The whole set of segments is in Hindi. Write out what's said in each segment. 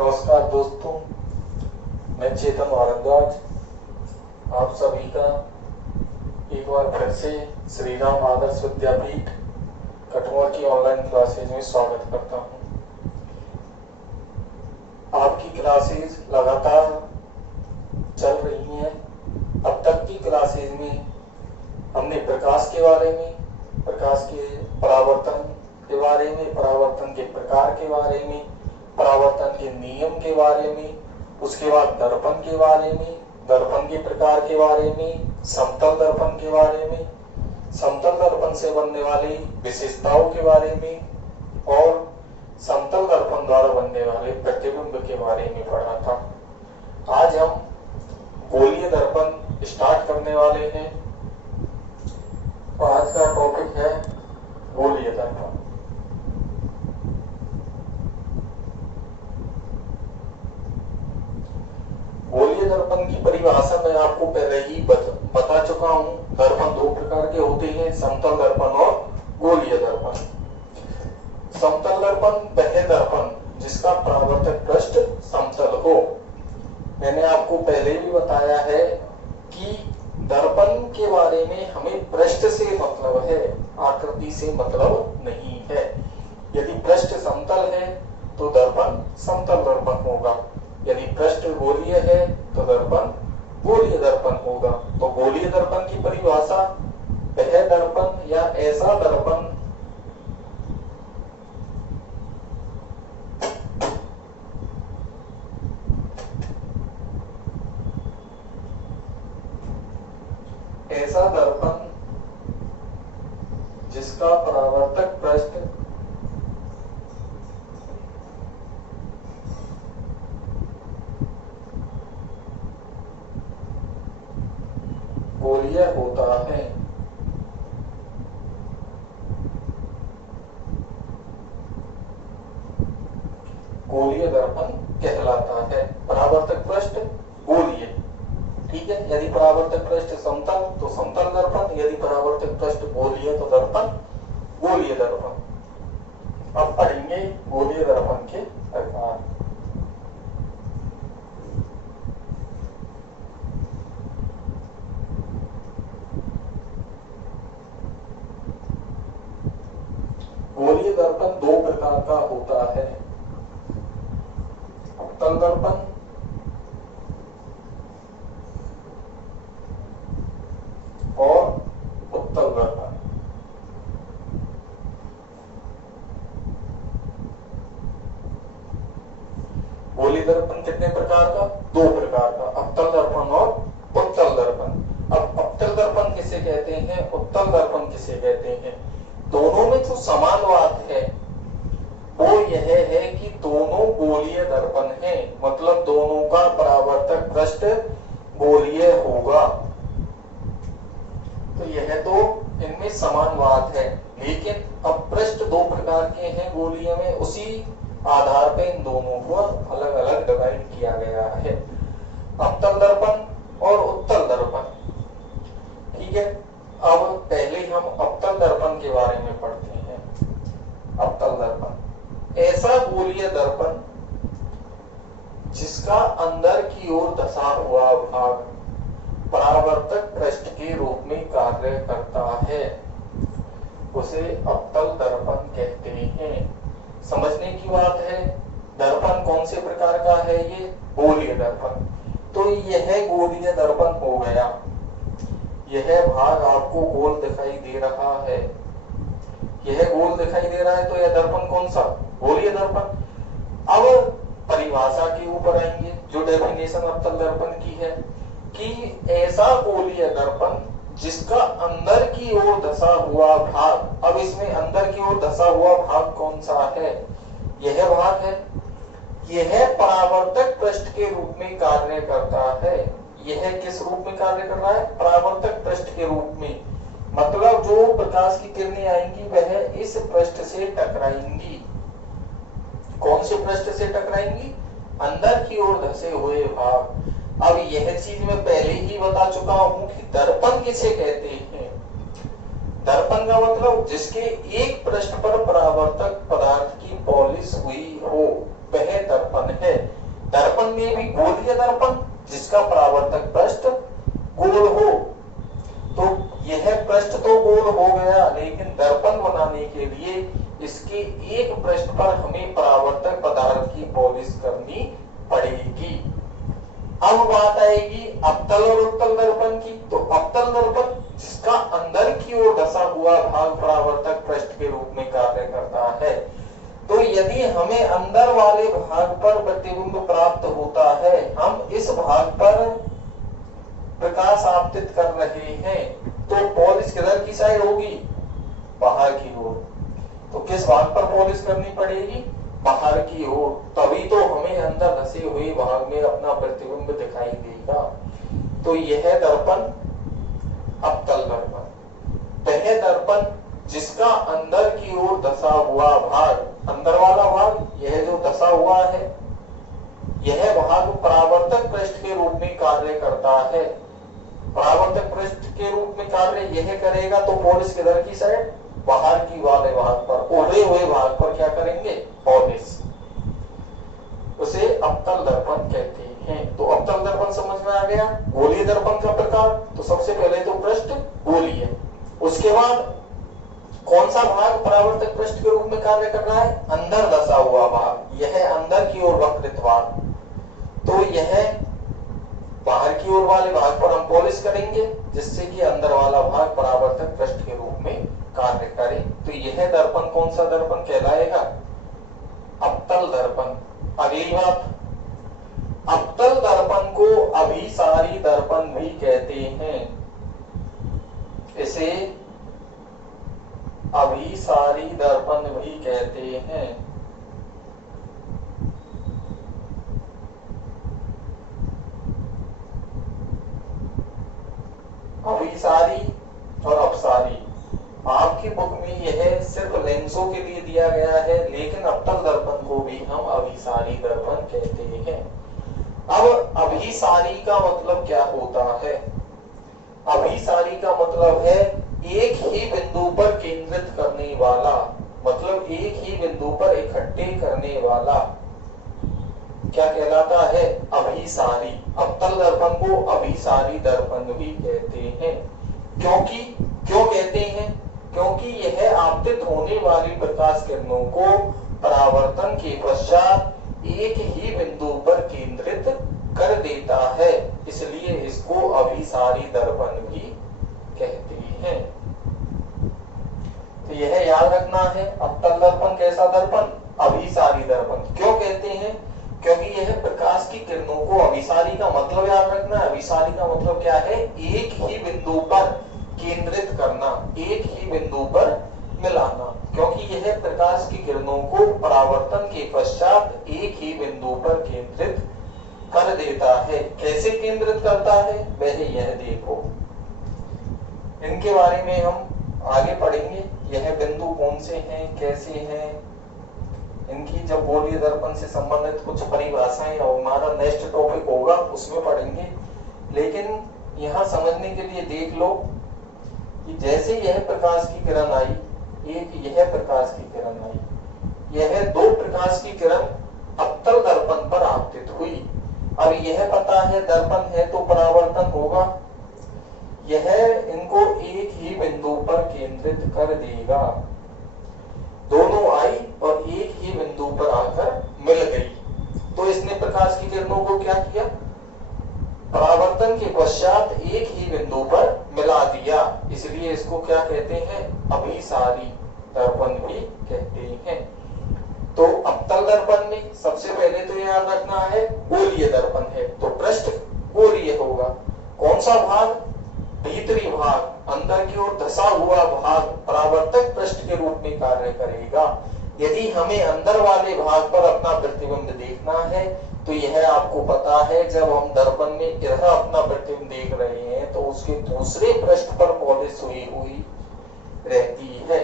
नमस्कार दोस्तों, मैं चेतन भारद्वाज आप सभी का एक बार फिर से श्री राम आदर्श विद्यापीठ कठुआ की ऑनलाइन क्लासेज में स्वागत करता हूं। आपकी क्लासेज लगातार चल रही हैं। अब तक की क्लासेज में हमने प्रकाश के बारे में, प्रकाश के परावर्तन के बारे में, परावर्तन के प्रकार के बारे में, परावर्तन के नियम के बारे में, उसके बाद दर्पण के बारे में, दर्पण के प्रकार के बारे में, समतल दर्पण के बारे में, समतल दर्पण से बनने वाली विशेषताओं के बारे में और समतल दर्पण द्वारा बनने वाले प्रतिबिंब के बारे में पढ़ा था। आज हम गोलीय दर्पण स्टार्ट करने वाले हैं। तो आज का टॉपिक है गोलीय दर्पण। गोलीय दर्पण की परिभाषा मैं आपको पहले ही बता चुका हूं। दर्पण दो प्रकार के होते हैं, समतल दर्पण और गोलीय दर्पण। समतल दर्पण वह दर्पण जिसका परावर्तक पृष्ठ समतल हो। मैंने आपको पहले भी बताया है कि दर्पण के बारे में हमें पृष्ठ से मतलब है, आकृति से मतलब नहीं है। यदि पृष्ठ समतल है तो दर्पण समतल दर्पण होगा, यदि पृष्ठ गोलीय है तो दर्पण गोलीय दर्पण होगा। तो गोलीय दर्पण की परिभाषा वह दर्पण या ऐसा दर्पण जिसका परावर्तक पृष्ठ गोलीय होता है। गोलीय दर्पण कहलाता है। परावर्तक पृष्ठ गोलीय, ठीक है। यदि परावर्तक पृष्ठ समतल तो समतल दर्पण, यदि परावर्तक पृष्ठ गोलीय तो दर्पण गोलीय दर्पण। अब पढ़ेंगे गोलीय दर्पण के प्रकार। गोलीय दर्पण दो प्रकार का होता है, अवतल दर्पण और उत्तल दर्पण। गोलीय दर्पण कितने प्रकार का? दो प्रकार का, अवतल दर्पण और उत्तल दर्पण। अब अवतल दर्पण किसे कहते हैं, उत्तल दर्पण किसे कहते हैं? दोनों में जो समान बात है वो यह है कि दोनों गोलीय दर्पण हैं, मतलब दोनों का परावर्तक पृष्ठ गोलीय होगा। तो यह तो इनमें समान बात है, लेकिन अब पृष्ठ दो प्रकार के हैं गोलीय में, उसी आधार पे इन दोनों को अलग अलग डिवाइड किया गया है, अवतल दर्पण और उत्तल दर्पण। ठीक है, अब पहले हम अवतल दर्पण के बारे में पढ़ते हैं। अवतल दर्पण ऐसा गोलीय दर्पण जिसका अंदर की ओर धंसा हुआ भाग परावर्तक पृष्ठ के रूप में कार्य करता है, उसे अवतल दर्पण कहते हैं। समझने की बात है, दर्पण कौन से प्रकार का है? ये गोलीय दर्पण। तो यह गोलीय दर्पण हो गया। यह भाग आपको गोल दिखाई दे रहा है, यह गोल दिखाई दे रहा है, तो यह दर्पण कौन सा? गोलीय दर्पण। अब परिभाषा के ऊपर आएंगे, जो डेफिनेशन अवतल दर्पण की है कि ऐसा गोलीय दर्पण जिसका अंदर की ओर धंसा हुआ भाग, अब इसमें अंदर की ओर धंसा हुआ भाग कौन सा है? यह भाग है। यह परावर्तक पृष्ठ के रूप में कार्य करता है। यह किस रूप में कार्य कर रहा है? परावर्तक पृष्ठ के रूप में। मतलब जो प्रकाश की किरणें आएंगी वह इस पृष्ठ से टकराएंगी। कौन से पृष्ठ से टकराएंगी? अंदर की ओर धंसे हुए भाग। अब यह चीज मैं पहले ही बता चुका हूं कि दर्पण किसे कहते हैं। दर्पण का मतलब जिसके एक पृष्ठ पर परावर्तक पदार्थ की पॉलिश हुई हो, वह दर्पण है। दर्पण में भी गोलीय दर्पण जिसका परावर्तक पृष्ठ गोल हो। तो यह पृष्ठ तो गोल हो गया, लेकिन दर्पण बनाने के लिए इसके एक पृष्ठ पर हमें परावर्तक पदार्थ की पॉलिश करनी पड़ेगी। अब बात आएगी अवतल और उत्तल दर्पण की। तो अवतल दर्पण जिसका अंदर की ओर धसा हुआ भाग परावर्तक पृष्ठ के रूप में कार्य करता है। तो यदि हमें अंदर वाले भाग पर प्रतिबिंब प्राप्त होता है, हम इस भाग पर प्रकाश आपतित कर रहे हैं, तो पॉलिश किधर की साइड होगी? बाहर की ओर। तो किस भाग पर पॉलिश करनी पड़ेगी? बाहर की ओर। तभी तो हमें अंदर धसे हुए भाग में अपना प्रतिबिंब दिखाई देगा। तो यह दर्पण अवतल दर्पण। वह दर्पण जिसका अंदर की ओर धसा हुआ भाग, अंदर वाला भाग, यह जो धसा हुआ है, यह भाग परावर्तक पृष्ठ के रूप में कार्य करता है। परावर्तक पृष्ठ के रूप में कार्य यह करेगा, तो पॉलिश किधर की साइड? बाहर की वाले भाग पर, उभरे हुए भाग पर क्या करेंगे? पॉलिश। उसे अवतल दर्पण कहते हैं। तो अवतल दर्पण समझ में आ गया। गोलीय दर्पण का प्रकार, तो सबसे पहले तो पृष्ठ गोलीय, उसके बाद कौन सा भाग परावर्तक पृष्ठ के रूप में कार्य कर रहा है? अंदर धसा हुआ भाग, यह अंदर की ओर वक्रित भाग। तो यह बाहर की ओर वाले भाग पर हम पॉलिश करेंगे, जिससे कि अंदर वाला भाग परावर्तक पृष्ठ के रूप में कार्य करे। तो यह दर्पण कौन सा दर्पण कहलाएगा? अवतल दर्पण। अगली बात, अवतल दर्पण को अभिसारी दर्पण भी कहते हैं। इसे अभिसारी दर्पण भी कहते हैं। अभिसारी और अपसारी, आपकी बुक में यह सिर्फ लेंसों के लिए दिया गया है, लेकिन अवतल दर्पण को भी हम अभिसारी दर्पण कहते हैं। अब अभिसारी का मतलब क्या होता है? अभिसारी का मतलब है एक ही बिंदु पर केंद्रित करने वाला, मतलब एक ही बिंदु पर इकट्ठे करने वाला क्या कहलाता है? अभिसारी। अवतल दर्पण को अभिसारी दर्पण भी कहते हैं। क्यों कहते हैं? क्योंकि यह आपतित होने वाली प्रकाश किरणों को परावर्तन के पश्चात एक ही बिंदु पर केंद्रित कर देता है, इसलिए इसको अभिसारी दर्पण भी कहते हैं। तो यह याद रखना है, अवतल दर्पण कैसा दर्पण? अभिसारी दर्पण। क्यों कहते हैं? क्योंकि यह प्रकाश की किरणों को, अभिसारी का मतलब याद रखना है, अभिसारी का मतलब क्या है? एक ही बिंदु पर केंद्रित करना, एक ही बिंदु पर मिलाना। क्योंकि यह प्रकाश की किरणों को परावर्तन के पश्चात एक ही बिंदु पर केंद्रित कर देता है। कैसे केंद्रित करता है वह यह देखो, इनके बारे में हम आगे पढ़ेंगे। यह बिंदु कौन से हैं, कैसे हैं, इनकी जब गोलीय दर्पण से संबंधित कुछ परिभाषाएं और हमारा नेक्स्ट टॉपिक होगा उसमें पढ़ेंगे। लेकिन यहाँ समझने के लिए देख लो कि जैसे यह प्रकाश की किरण आई, एक यह प्रकाश की किरण आई, यह दो प्रकाश की किरण अवतल दर्पण पर आपतित हुई। अब यह पता है दर्पण है तो परावर्तन होगा, यह इनको एक ही बिंदु पर केंद्रित कर देगा। दोनों आई और एक ही बिंदु पर आकर मिल गई। तो इसने प्रकाश की किरणों को क्या किया? परावर्तन के पश्चात एक ही बिंदु पर मिला दिया, इसलिए इसको क्या कहते हैं? अभिसारी दर्पण भी कहते हैं। तो अवतल दर्पण में सबसे पहले तो याद रखना है गोलीय दर्पण है, तो पृष्ठ गोलीय होगा। कौन सा भाग? भीतरी भाग, अंदर की ओर धसा हुआ भाग परावर्तक पृष्ठ के रूप में कार्य करेगा। यदि हमें अंदर वाले भाग पर अपना प्रतिबिंब देखना है, तो यह आपको पता है जब हम दर्पण में इधर अपना प्रतिबिंब देख रहे हैं तो उसके दूसरे पृष्ठ पर पॉलिश हुई रहती है।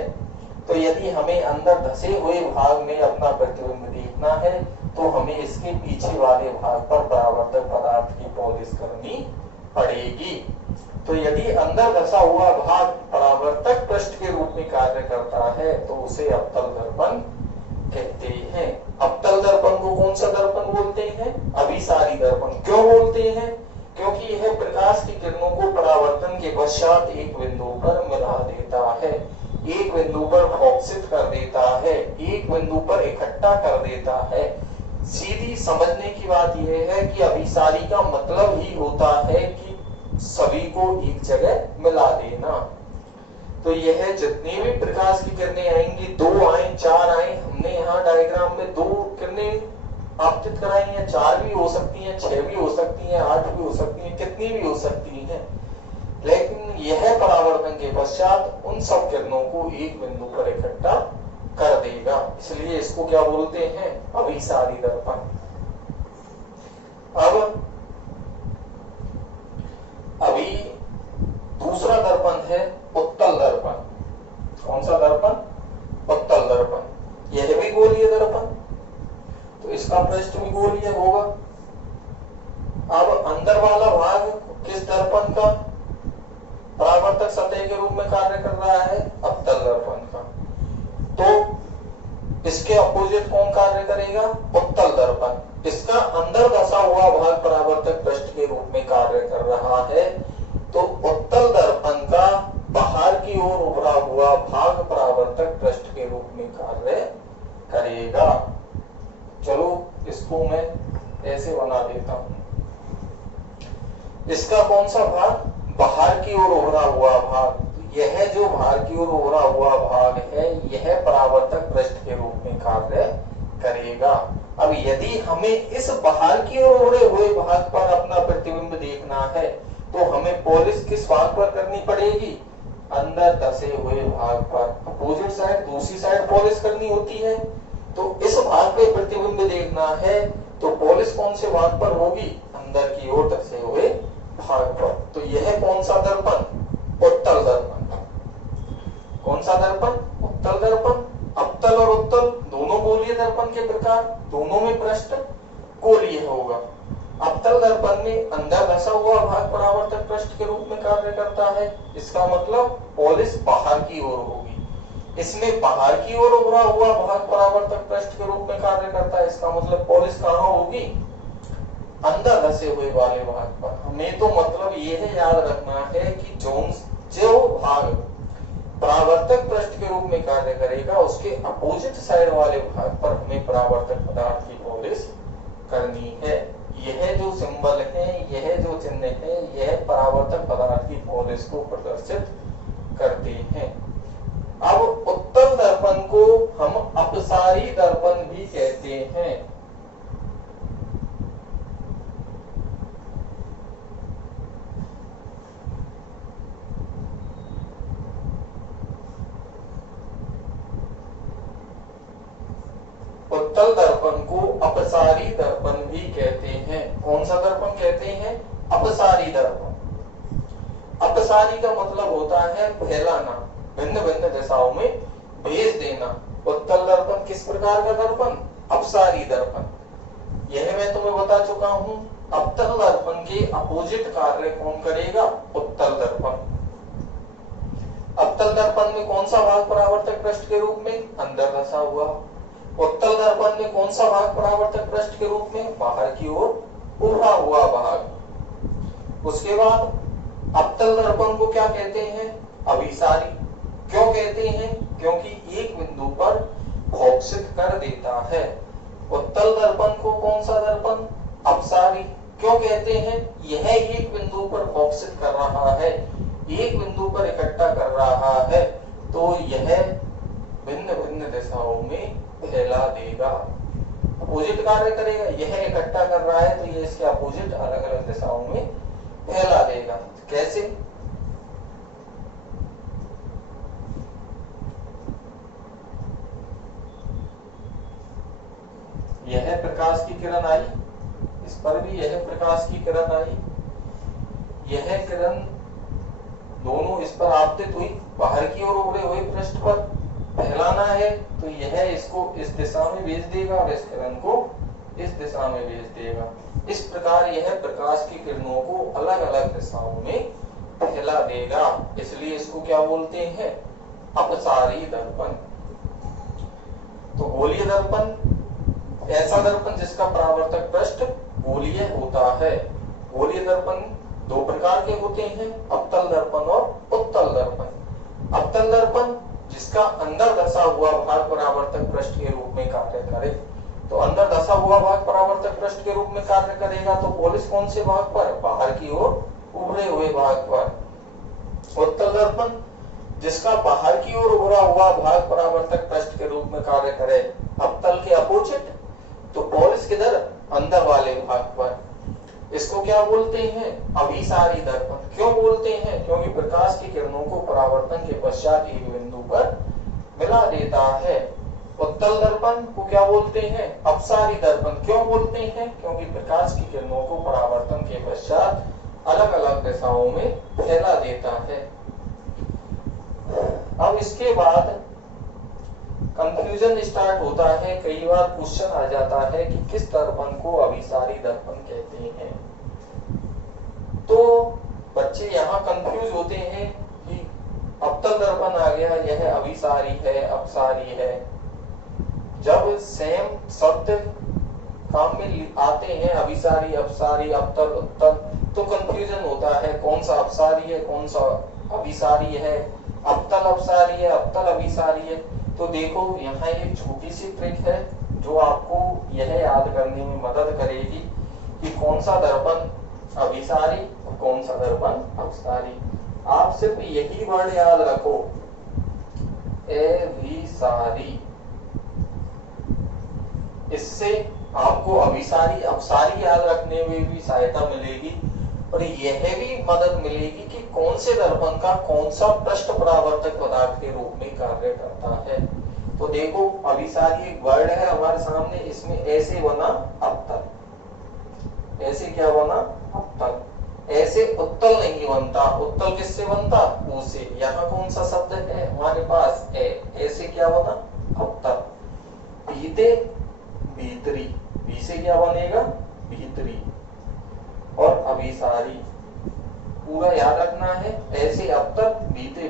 तो यदि हमें अंदर धसे हुए भाग में अपना प्रतिबिंब देखना है तो हमें इसके पीछे वाले भाग पर परावर्तक पदार्थ की पॉलिश करनी पड़ेगी। तो यदि अंदर धसा हुआ भाग परावर्तक पृष्ठ के रूप में कार्य करता है तो उसे अवतल दर्पण कहते हैं। अवतल दर्पण को कौन सा दर्पण बोलते हैं? अभिसारी दर्पण। क्यों बोलते हैं? क्योंकि यह प्रकाश की किरणों को परावर्तन के पश्चात एक बिंदु पर मिला देता है, एक बिंदु पर फोकसित कर देता है, एक बिंदु पर इकट्ठा कर देता है। सीधी समझने की बात यह है कि अभिसारी का मतलब ही होता है कि सभी को एक जगह मिला देना। तो यह जितनी भी प्रकाश की किरणें आएंगी, 2 आए 4 आए, हमने यहाँ डायग्राम में 2 किरणें आपतित कराई हैं, 4 भी हो सकती हैं, 6 भी हो सकती हैं, 8 भी हो सकती हैं, कितनी भी हो सकती हैं, लेकिन यह परावर्तन के पश्चात उन सब किरणों को एक बिंदु पर इकट्ठा कर देगा, इसलिए इसको क्या बोलते हैं? अभिसारी दर्पण। अब अभी दूसरा दर्पण है उत्तल दर्पण। कौन सा दर्पण? उत्तल दर्पण। यह भी गोलीय दर्पण, तो इसका पृष्ठ भी गोलीय होगा। अब अंदर वाला भाग किस दर्पण का परावर्तक सतह के रूप में कार्य कर रहा है? अवतल दर्पण का। तो इसके अपोजिट कौन कार्य करेगा? उत्तल दर्पण। इसका अंदर धसा हुआ भाग परावर्तक पृष्ठ के रूप में कार्य कर रहा है, तो उत्तल दर्पण का बाहर की ओर उभरा हुआ भाग परावर्तक पृष्ठ के रूप में कार्य करेगा। चलो इसको मैं ऐसे बना देता हूं। इसका कौन सा भाग? बाहर की ओर उभरा हुआ भाग। यह जो बाहर की ओर उभरा हुआ भाग है, यह परावर्तक पृष्ठ के रूप में कार्य करेगा। अब यदि हमें इस बाहर की ओर उभरे हुए भाग पर अपना प्रतिबिंब देखना है, तो हमें पॉलिश किस भाग पर करनी पड़ेगी? अंदर धसे हुए भाग पर। अपोजिट साइड, दूसरी साइड पॉलिश करनी होती है, तो इस भाग पे प्रतिबिंब देखना है तो पॉलिश कौन से भाग पर होगी? अंदर की ओर धसे हुए भाग पर। तो यह कौन सा दर्पण? उत्तल दर्पण। कौन सा दर्पण? उत्तल दर्पण। अवतल और उत्तल दोनों गोलीय दर्पण के प्रकार, दोनों में पृष्ठ गोलीय होगा। अवतल दर्पण में अंदर धसा हुआ भाग परावर्तक पृष्ठ के रूप में कार्य करता है, इसका मतलब पॉलिश बाहर की ओर होगी। इसमें बाहर की ओर उभरा हुआ भाग परावर्तक पृष्ठ के रूप में कार्य करता है, इसका मतलब पॉलिश कहाँ होगी? अंदर धसे हुए वाले भाग पर। हमें तो मतलब ये है, याद रखना है कि जो भाग परावर्तक पृष्ठ के रूप में कार्य करेगा, उसके अपोजिट साइड वाले भाग पर हमें परावर्तक पदार्थ की पॉलिश करनी है। यह जो सिंबल है, यह जो चिन्ह है, यह परावर्तक पदार्थ की पॉलिश को प्रदर्शित करते हैं। अब उत्तल दर्पण को हम अपसारी दर्पण भी कहते हैं। उत्तल दर्पण को अपसारी दर्पण भी कहते हैं। कौन सा दर्पण कहते हैं? अपसारी दर्पण। अपसारी का मतलब होता है फैलाना, भिन्न भिन्न दिशाओं में भेज देना। उत्तल दर्पण किस प्रकार का दर्पण? अपसारी दर्पण। यह मैं तुम्हें बता चुका हूं। अवतल दर्पण के अपोजिट कार्य कौन करेगा? उत्तल दर्पण। अवतल दर्पण में कौन सा भाग परावर्तक पृष्ठ के रूप में? अंदर धसा हुआ। उत्तल दर्पण में कौन सा भाग परावर्तक पृष्ठ के रूप में? बाहर की ओर उभरा हुआ भाग। उसके बाद अवतल दर्पण को क्या कहते हैं? अभिसारी। क्यों कहते हैं? क्योंकि एक बिंदु पर फोकसित कर देता है। उत्तल दर्पण को कौन सा दर्पण? अपसारी। क्यों कहते हैं? यह एक बिंदु पर फोकसित कर रहा है, एक बिंदु पर इकट्ठा कर रहा है, तो यह भिन्न भिन्न दिशाओं में फैला देगा, अपोजिट कार्य करेगा। यह इकट्ठा कर रहा है तो यह इसके अपोजिट अलग अलग दिशाओं में फैला देगा। कैसे? यह प्रकाश की किरण आई, इस पर भी यह प्रकाश की किरण आई, यह किरण दोनों इस पर आपतित हुई, बाहर की ओर उभरे हुए पृष्ठ पर फैलाना है तो यह इसको इस दिशा में भेज देगा और इस किरण को इस दिशा में भेज देगा। इस प्रकार यह प्रकाश की किरणों को अलग अलग दिशाओं में फैला देगा, इसलिए इसको क्या बोलते हैं? अपसारी दर्पण। तो गोलीय दर्पण ऐसा दर्पण जिसका परावर्तक पृष्ठ गोलीय होता है। गोलीय दर्पण दो प्रकार के होते हैं, अवतल दर्पण और उत्तल दर्पण। अवतल दर्पण जिसका अंदर धंसा हुआ भाग परावर्तक पृष्ठ के रूप में कार्य करे। तो अंदर धंसा हुआ भाग परावर्तक पृष्ठ के रूप में कार्य करेगा तो पॉलिश कौन से भाग पर, बाहर की ओर उभरे हुए भाग पर। उत्तल दर्पण जिसका बाहर की ओर उभरा हुआ भाग परावर्तक पृष्ठ के रूप में कार्य करे, अवतल के अपोजिट। तो पॉलिश किधर, अंदर वाले भाग पर। इसको क्या बोलते हैं, अभिसारी दर्पण। क्यों बोलते हैं, क्योंकि प्रकाश की किरणों को परावर्तन के पश्चात एक बिंदु पर मिला देता है। उत्तल दर्पण को क्या बोलते हैं, अपसारी दर्पण। क्यों बोलते हैं, क्योंकि प्रकाश की किरणों को परावर्तन के पश्चात अलग अलग दिशाओं में फैला देता है। अब इसके बाद कंफ्यूजन स्टार्ट होता है। कई बार क्वेश्चन आ जाता है कि किस दर्पण को अभिसारी दर्पण कहते हैं। तो बच्चे यहाँ कंफ्यूज होते हैं कि अवतल दर्पण आ गया, यह अभिसारी है, अपसारी है। जब सेम शब्द काम में आते हैं, अभिसारी, अपसारी, अवतल, उत्तल, तो कंफ्यूजन होता है कौन सा अपसारी है, कौन सा अभिसारी है, अवतल अपसारी है, अवतल अभिसारी है। तो देखो यहाँ एक छोटी सी ट्रिक है जो आपको यह याद करने में मदद करेगी कि कौन सा दर्पण अभिसारी और कौन सा दर्पण अपसारी। आप सिर्फ यही वर्ड याद रखो, अभिसारी। इससे आपको अभिसारी अपसारी याद रखने में भी सहायता मिलेगी और यह भी मदद मिलेगी कि कौन से दर्पण का कौन सा पृष्ठ परावर्तक पदार्थ के रूप में कार्य करता है। तो देखो अभिसारी एक वर्ड है हमारे सामने, इसमें ऐसे बना अवतल, ऐसे क्या बना अवतल, ऐसे उत्तल नहीं बनता। उत्तल किससे बनता, ऊ से। यहाँ कौन सा शब्द है हमारे पास, ऐसे क्या बना अवतल। भीते भीतरी, भी से क्या बनेगा भीतरी। और अभिसारी पूरा याद रखना है, ऐसे अवतल, भीते,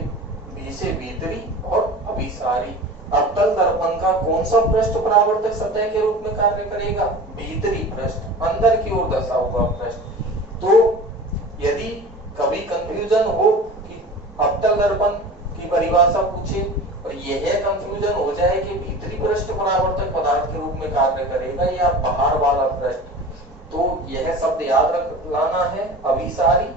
भी से भीतरी और अभिसारी। अवतल दर्पण का कौन सा पृष्ठ परावर्तक सतह के रूप में कार्य करेगा, भीतरी पृष्ठ, अंदर की ओर दर्शा हुआ पृष्ठ। तो यदि कभी कंफ्यूजन हो कि अवतल दर्पण की परिभाषा पूछे और यह कंफ्यूजन हो जाए कि भीतरी पृष्ठ परावर्तक पदार्थ के रूप में कार्य करेगा या बाहर वाला पृष्ठ, तो यह शब्द याद रख लाना है, अभिसारी,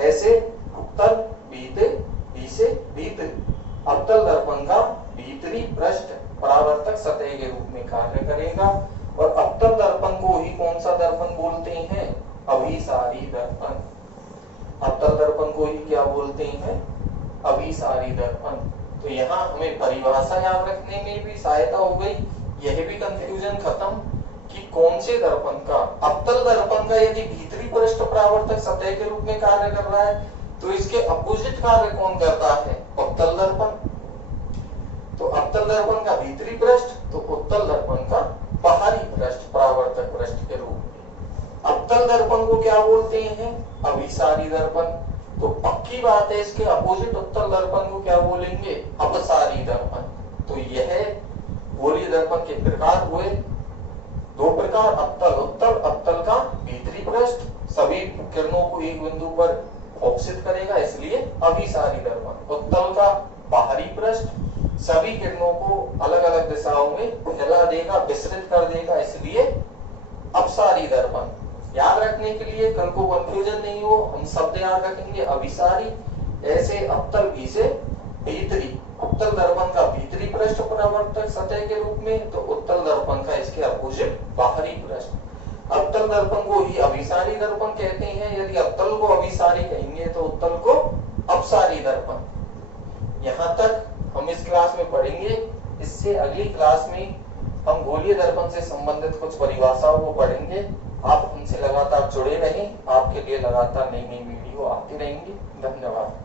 ऐसे अवतल, भीते, भी से भीतरी। अवतल दर्पण का भीतरी पृष्ठ परावर्तक सतह के रूप में कार्य करेगा। और अवतल दर्पण को ही कौन सा दर्पण बोलते हैं, अभिसारी दर्पण। अवतल दर्पण को ही क्या बोलते हैं, अभिसारी दर्पण। तो यहाँ हमें परिभाषा याद रखने में भी सहायता हो गई, यह भी कंफ्यूजन खत्म कि कौन से दर्पण का, अवतल दर्पण का यदि भीतरी पृष्ठ परावर्तक सतह के रूप में कार्य कर रहा है तो इसके अपोजिट कार्य कौन करता है, उत्तल दर्पण। तो अवतल दर्पण का भीतरी पृष्ठ, तो उत्तल दर्पण का बाहरी पृष्ठ परावर्तक पृष्ठ के रूप में। अवतल दर्पण को क्या बोलते हैं, अभिसारी दर्पण। तो पक्की बात है इसके अपोजिट उत्तल दर्पण को क्या बोलेंगे, अपसारी दर्पण। तो यह गोलीय दर्पण के प्रकार हुए, दो प्रकार, अवतल, उत्तल। अवतल का भीतरी पृष्ठ सभी किरणों को एक बिंदु पर फोकसित करेगा, इसलिए अभिसारी दर्पण। उत्तल का बाहरी पृष्ठ सभी किरणों को अलग अलग दिशाओं में फैला देगा, विस्तृत कर देगा, इसलिए अपसारी दर्पण। याद रखने के लिए, कल को कंफ्यूजन नहीं हो, हम शब्द याद रखेंगे, अभिसारी, ऐसे अवतल, भी से भीतरी। उत्तल दर्पण का भीतरी पृष्ठ परावर्तक सतह के रूप में, तो उत्तल दर्पण का इसके अपोजिट बाहरी पृष्ठ। अवतल दर्पण को ही अभिसारी दर्पण कहते हैं। यदि अवतल को अभिसारी कहेंगे तो उत्तल को अपसारी दर्पण। यहाँ तक हम इस क्लास में पढ़ेंगे। इससे अगली क्लास में हम गोलीय दर्पण से संबंधित कुछ परिभाषाओं को पढ़ेंगे। आप हमसे लगातार जुड़े रहें, आपके लिए लगातार नई नई वीडियो आती रहेंगी। धन्यवाद।